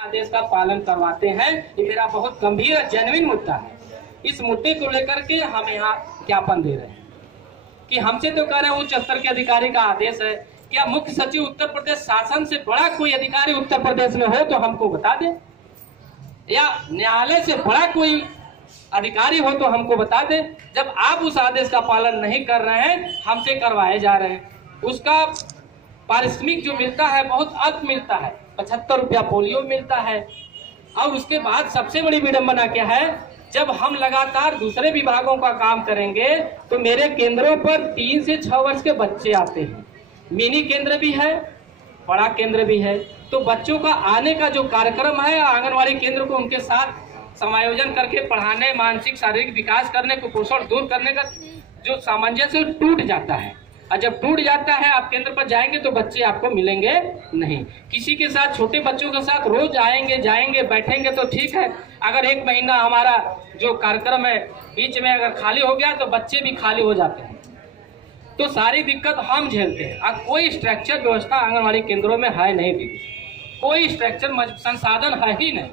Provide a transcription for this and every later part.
आदेश का पालन करवाते हैं। ये मेरा बहुत गंभीर और जेन्युइन मुद्दा है। इस मुद्दे को लेकर के हम यहाँ ज्ञापन दे रहे हैं कि हमसे तो कह रहे हैं उच्च स्तर के अधिकारी का आदेश है। क्या मुख्य सचिव उत्तर प्रदेश शासन से बड़ा कोई अधिकारी उत्तर प्रदेश में हो तो हमको बता दे, या न्यायालय से बड़ा कोई अधिकारी हो तो हमको बता दे। जब आप उस आदेश का पालन नहीं कर रहे हैं, हमसे करवाए जा रहे हैं, उसका पारिश्रमिक जो मिलता है बहुत अल्प मिलता है, 75 रुपया पोलियो मिलता है। और उसके बाद सबसे बड़ी विडंबना क्या है, जब हम लगातार दूसरे विभागों का काम करेंगे तो मेरे केंद्रों पर 3 से 6 वर्ष के बच्चे आते हैं। मिनी केंद्र भी है, बड़ा केंद्र भी है। तो बच्चों का आने का जो कार्यक्रम है, आंगनवाड़ी केंद्र को उनके साथ समायोजन करके पढ़ाने, मानसिक शारीरिक विकास करने, कुपोषण दूर करने का जो सामंजस्य टूट जाता है। और जब टूट जाता है, आप केंद्र पर जाएंगे तो बच्चे आपको मिलेंगे नहीं। किसी के साथ, छोटे बच्चों के साथ रोज आएंगे जाएंगे बैठेंगे तो ठीक है। अगर 1 महीना हमारा जो कार्यक्रम है बीच में अगर खाली हो गया तो बच्चे भी खाली हो जाते हैं। तो सारी दिक्कत हम झेलते हैं। अब कोई स्ट्रक्चर व्यवस्था आंगनवाड़ी केंद्रों में है नहीं दीदी, कोई स्ट्रक्चर संसाधन है ही नहीं।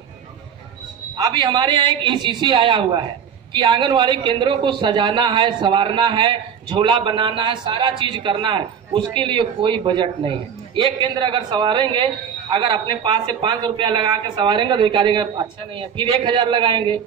अभी हमारे यहाँ एक ECC आया हुआ है कि आंगनवाड़ी केंद्रों को सजाना है, संवारना है, झोला बनाना है, सारा चीज करना है, उसके लिए कोई बजट नहीं है। एक केंद्र अगर संवारेंगे, अगर अपने पास से 500 रुपया लगा के संवारेंगे तो अधिकारी अच्छा नहीं है, फिर 1000 लगाएंगे।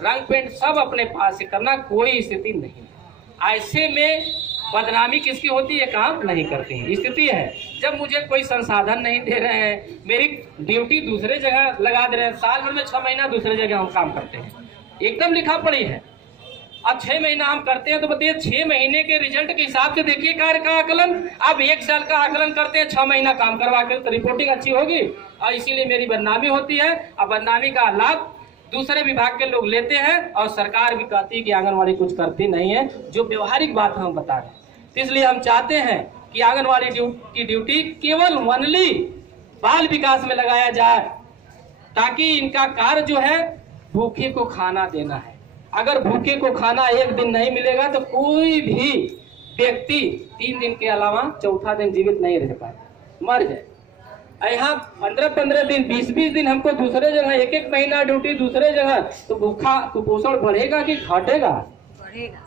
रंग पेंट सब अपने पास से करना, कोई स्थिति नहीं है। ऐसे में बदनामी किसकी होती है, काम नहीं करते हैं। स्थिति है जब मुझे कोई संसाधन नहीं दे रहे हैं, मेरी ड्यूटी दूसरे जगह लगा दे रहे हैं, साल भर में 6 महीना दूसरे जगह हम काम करते हैं, एकदम लिखा पड़ी है। अब 6 महीना हम करते हैं तो बताइए 6 महीने के रिजल्ट के हिसाब से देखिए कार्य का आकलन। अब 1 साल का आकलन करते हैं, 6 महीना काम करवा के तो रिपोर्टिंग अच्छी होगी और इसीलिए मेरी बदनामी होती है। अब बदनामी का लाभ दूसरे विभाग के लोग लेते हैं और सरकार भी कहती है कि आंगनवाड़ी कुछ करती नहीं है, जो व्यवहारिक बात हम बता रहे हैं। इसलिए हम चाहते हैं कि आंगनवाड़ी की ड्यूटी केवल ओनली बाल विकास में लगाया जाए, ताकि इनका कार्य जो है भूखे को खाना देना है। अगर भूखे को खाना एक दिन नहीं मिलेगा तो कोई भी व्यक्ति 3 दिन के अलावा चौथा दिन जीवित नहीं रह पाए, मर जाए। यहाँ 15-15 दिन, 20-20 दिन हमको दूसरे जगह, 1-1 महीना ड्यूटी दूसरे जगह, तो भूखा कुपोषण बढ़ेगा कि घटेगा? बढ़ेगा।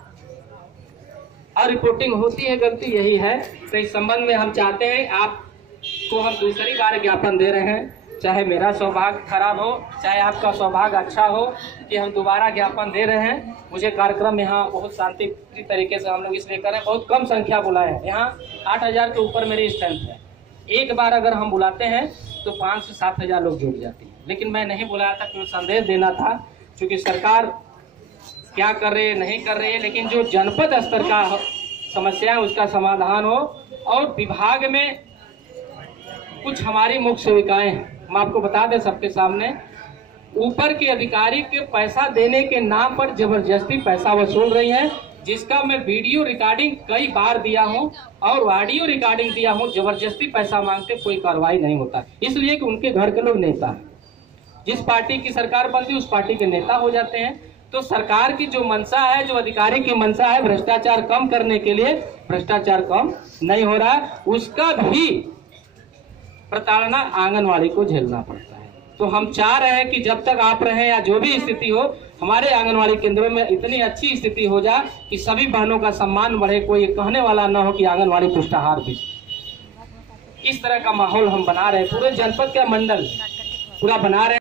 और रिपोर्टिंग होती है, गलती यही है। तो इस संबंध में हम चाहते हैं, आपको हम दूसरी बार ज्ञापन दे रहे हैं, चाहे मेरा सौभाग्य खराब हो चाहे आपका सौभाग्य अच्छा हो, कि हम दोबारा ज्ञापन दे रहे हैं। मुझे कार्यक्रम यहाँ बहुत शांति तरीके से हम लोग इसलिए कर रहे हैं, बहुत कम संख्या बुलाए हैं। यहाँ 8000 के ऊपर मेरी स्ट्रेंथ है। एक बार अगर हम बुलाते हैं तो 5 से 7,000 लोग जुड़ जाते हैं, लेकिन मैं नहीं बुलाया था क्योंकि संदेश देना था, क्योंकि सरकार क्या कर रही है नहीं कर रही है, लेकिन जो जनपद स्तर का समस्या है उसका समाधान हो। और विभाग में कुछ हमारी मुख्य सेविकाएं हैं, हम आपको बता दें सबके सामने, ऊपर के अधिकारी के पैसा देने के नाम पर जबरदस्ती पैसा वसूल रही हैं, जिसका मैं वीडियो रिकॉर्डिंग कई बार दिया हूं और ऑडियो रिकॉर्डिंग दिया हूं। जबरदस्ती पैसा मांगते कोई कार्रवाई नहीं होता, इसलिए कि उनके घर के लोग नेता हैं। जिस पार्टी की सरकार बनती है उस पार्टी के नेता हो जाते हैं। तो सरकार की जो मंशा है, जो अधिकारी की मंशा है भ्रष्टाचार कम करने के लिए, भ्रष्टाचार कम नहीं हो रहा है, उसका भी प्रताड़ना आंगनवाड़ी को झेलना पड़ता है। तो हम चाह रहे हैं कि जब तक आप रहे या जो भी स्थिति हो, हमारे आंगनवाड़ी केंद्रों में इतनी अच्छी स्थिति हो जाए कि सभी बहनों का सम्मान बढ़े, कोई कहने वाला न हो कि आंगनवाड़ी पुष्टाहार भी। इस तरह का माहौल हम बना रहे हैं, पूरे जनपद का मंडल पूरा बना रहे हैं।